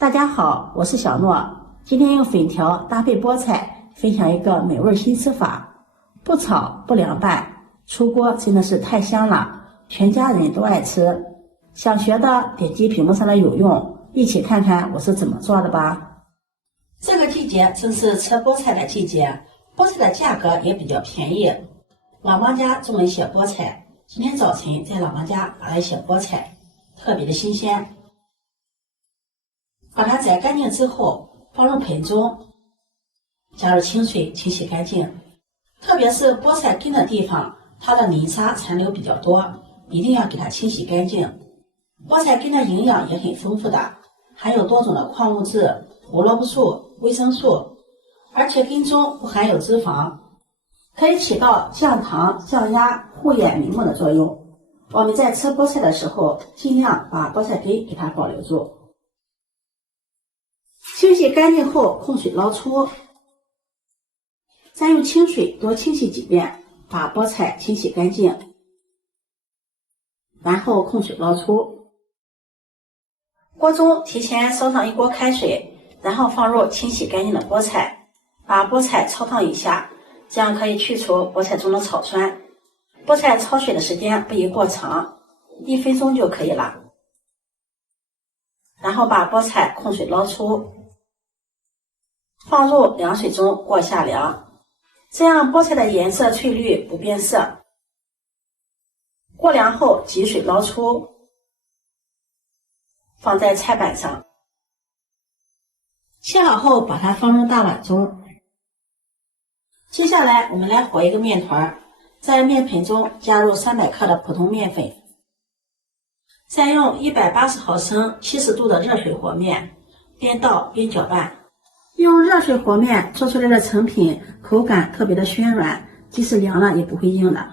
大家好，我是小諾，今天用粉條搭配菠菜，分享一個美味新吃法，不炒不涼拌，出鍋真的是太香了，全家人都愛吃。想學的點擊屏幕上的有用，一起看看我是怎麼做的吧。這個季節正是吃菠菜的季節，菠菜的價格也比較便宜。老媽家種了一些菠菜，今天早晨在老媽家拔了一些菠菜，特別的新鮮。把它摘乾淨之後，放入盆中，加入清水清洗乾淨。特別是菠菜根的地方，它的泥沙殘留比較多，一定要給它清洗乾淨。菠菜根的營養也很豐富的，含有多種的礦物質、胡蘿蔔素、維生素，而且根中不含有脂肪，可以起到降糖、降壓、護眼明目的作用。我們在吃菠菜的時候，盡量把菠菜根給它保留住。清洗乾淨後，控水撈出，再用清水多清洗幾遍，把菠菜清洗乾淨，然後控水撈出。鍋中提前燒上一鍋開水，然後放入清洗乾淨的菠菜，把菠菜焯燙一下，這樣可以去除菠菜中的草酸。菠菜焯水的時間不宜過長，1分鐘就可以了。然後把菠菜控水撈出，放入涼水中過下涼，這樣菠菜的顏色翠綠不變色。過涼後擠水撈出，放在菜板上。切好後把它放入大碗中。接下來我們來和一個麵團，在麵盆中加入300克的普通麵粉，再用180毫升70度的熱水和面，邊倒邊攪拌。用熱水和面做出來的成品口感特別的暄軟，即使涼了也不會硬的。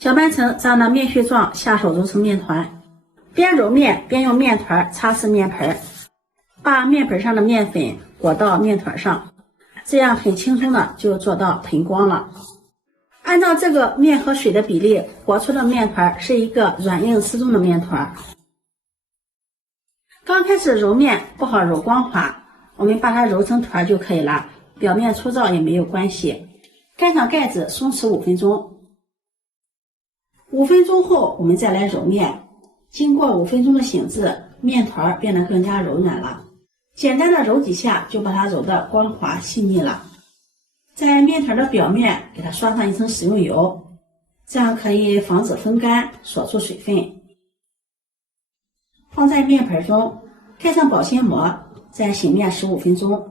攪拌成這樣的麵絮狀，下手揉成麵團，邊揉面邊用麵團擦拭面盆，把面盆上的面粉裹到面團上，這樣很輕鬆的就做到騰光了。按照這個麵和水的比例和出的面團是一個軟硬適中的面團。剛開始揉面不好揉光滑，我們把它揉成團就可以了，表面粗糙也沒有關係。蓋上蓋子鬆弛5分鐘。5分鐘後我們再來揉面，經過5分鐘的醒製，面團變得更加柔軟了。簡單的揉幾下就把它揉得光滑細膩了。在面團的表面給它刷上一層食用油，這樣可以防止風乾，鎖住水分。放在面盆中，蓋上保鮮膜，再醒面15分鐘。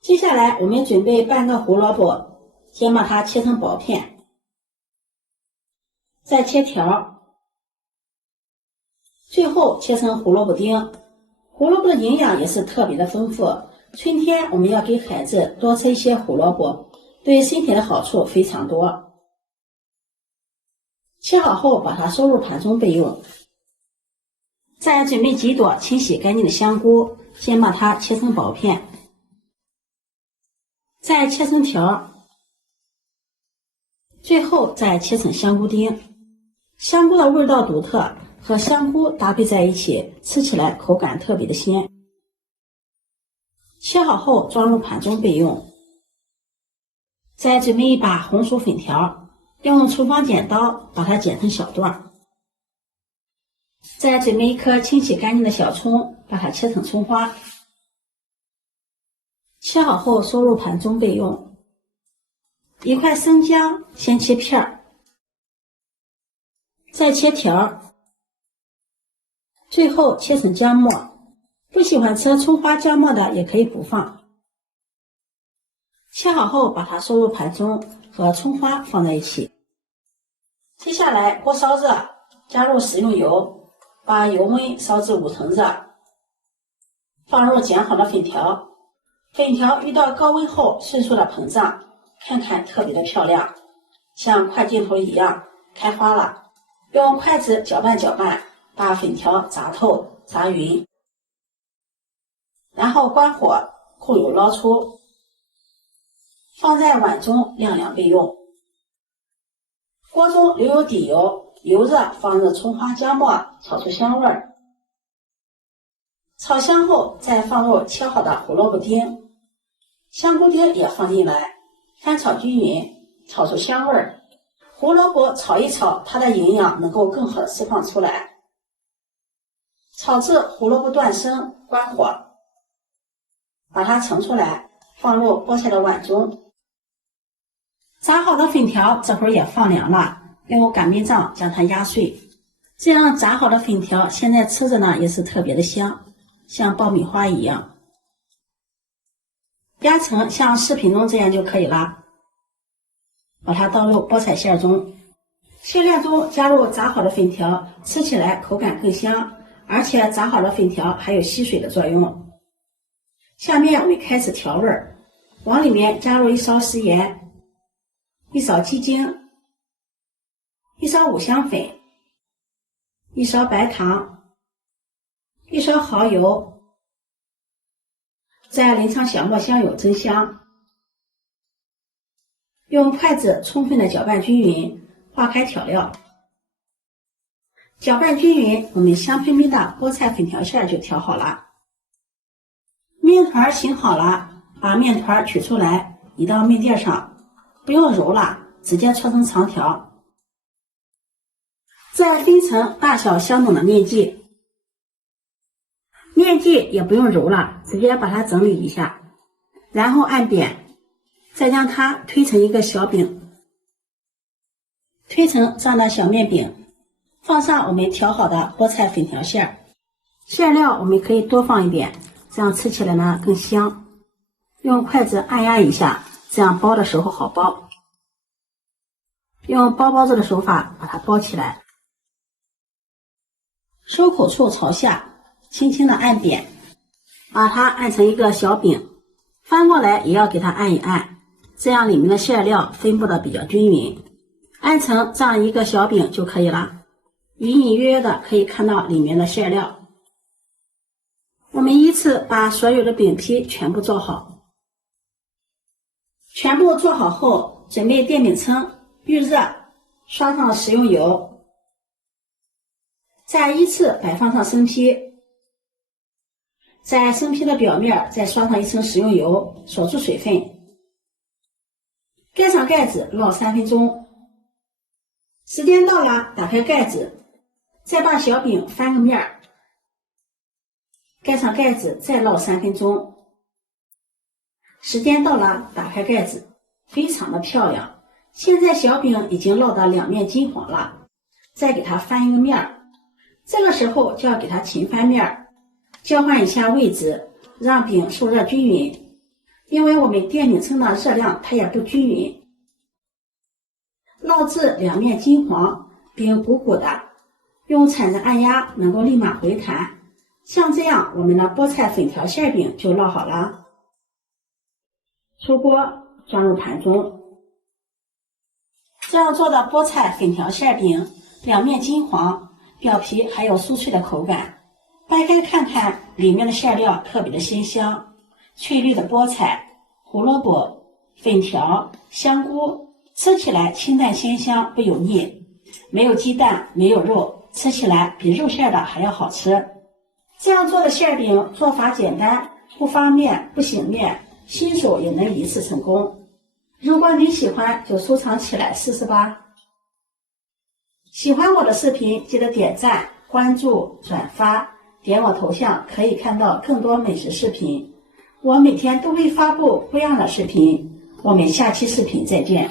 接下來我們準備半個胡蘿蔔，先把它切成薄片，再切條，最後切成胡蘿蔔丁。胡蘿蔔的營養也是特別的豐富，春天我們要給孩子多吃一些胡蘿蔔，對身體的好處非常多。切好後把它收入盤中備用。再準備幾朵清洗乾淨的香菇，先把它切成薄片，再切成條，最後再切成香菇丁。香菇的味道獨特，和香菇搭配在一起，吃起來口感特別的鮮。切好後裝入盤中備用。再準備一把紅薯粉條，用廚房剪刀把它剪成小段。再準備一顆清洗乾淨的小蔥，把它切成蔥花。切好後收入盤中備用。一塊生薑先切片，再切條，最後切成薑末。不喜歡吃蔥花薑末的也可以不放。切好後把它收入盤中，和蔥花放在一起。接下來鍋燒熱，加入食用油。把油燜燒至5成熱，放入剪好的粉條，粉條遇到高溫後迅速的膨脹，看看特別的漂亮，像快鏡頭一樣開花了。用筷子攪拌攪拌，把粉條炸透炸勻，然後關火控油撈出，放在碗中晾凉備用。鍋中留有底油，油热放入蔥花、姜末，炒出香味儿。炒香後，再放入切好的胡蘿蔔丁、香菇丁也放进来，翻炒均匀，炒出香味儿。胡蘿蔔炒一炒，它的营養能夠更好的釋放出來。炒至胡蘿蔔斷生，關火，把它盛出來，放入菠菜的碗中。炸好的粉條這會兒也放涼了，用擀面杖將它壓碎。這樣炸好的粉條現在吃着呢也是特別的香，像爆米花一樣。壓成像視頻中這樣就可以了。把它倒入菠菜餡中，餡料中加入炸好的粉條，吃起來口感更香，而且炸好的粉條還有吸水的作用。下面我們開始調味兒，往裡面加入1勺食鹽、1勺雞精、1勺五香粉、1勺白糖、1勺蚝油，再淋上小磨香油增香。用筷子充分的攪拌均匀，化開調料。攪拌均匀，我們香噴噴的菠菜粉條餡就調好了。面團醒好了，把面團取出來，移到面墊上，不用揉了，直接搓成長條。再分成大小相等的面剂，面剂也不用揉了，直接把它整理一下，然後按扁。再将它推成一個小餅，推成这樣的小面餅，放上我們調好的菠菜粉條餡，餡料我們可以多放一點，這樣吃起來呢更香。用筷子按壓一下，這樣包的時候好包。用包包子的手法把它包起來，收口處朝下，輕輕的按扁，把它按成一個小餅，翻過來也要給它按一按。這樣裡面的餡料分布的比較均勻，按成這樣一個小餅就可以了。隱隱約約的可以看到裡面的餡料。我們依次把所有的餅皮全部做好。全部做好後，準備電餅铛，預熱，刷上食用油，再依次擺放上生坯，在生坯的表面再刷上一層食用油，鎖住水分。蓋上蓋子烙3分鐘，時間到了，打開蓋子，再把小餅翻個面，蓋上蓋子再烙3分鐘。時間到了，打開蓋子，非常的漂亮。現在小餅已經烙得兩面金黃了，再給它翻一個面，這個時候就要給它勤翻面，交換一下位置，讓餅受熱均勻。因為我們電餅铛的熱量它也不均勻，烙至兩面金黃，餅鼓鼓的，用鏟子按壓能夠立馬回彈。像這樣，我們的菠菜粉條餡餅就烙好了。出鍋裝入盤中。這樣做的菠菜粉條餡餅，兩面金黄，表皮還有酥脆的口感。掰開看看，裡面的餡料特別的鮮香。翠綠的菠菜、胡蘿蔔、粉條、香菇，吃起來清淡鮮香，不油膩，沒有雞蛋，沒有肉，吃起來比肉餡的還要好吃。這樣做的餡餅做法簡單，不發面，不醒面，新手也能一次成功。如果你喜歡，就收藏起來試試吧。喜歡我的視頻，記得點讚、關注、轉發，點我頭像可以看到更多美食視頻。我每天都會發布不一樣的視頻，我們下期視頻再見。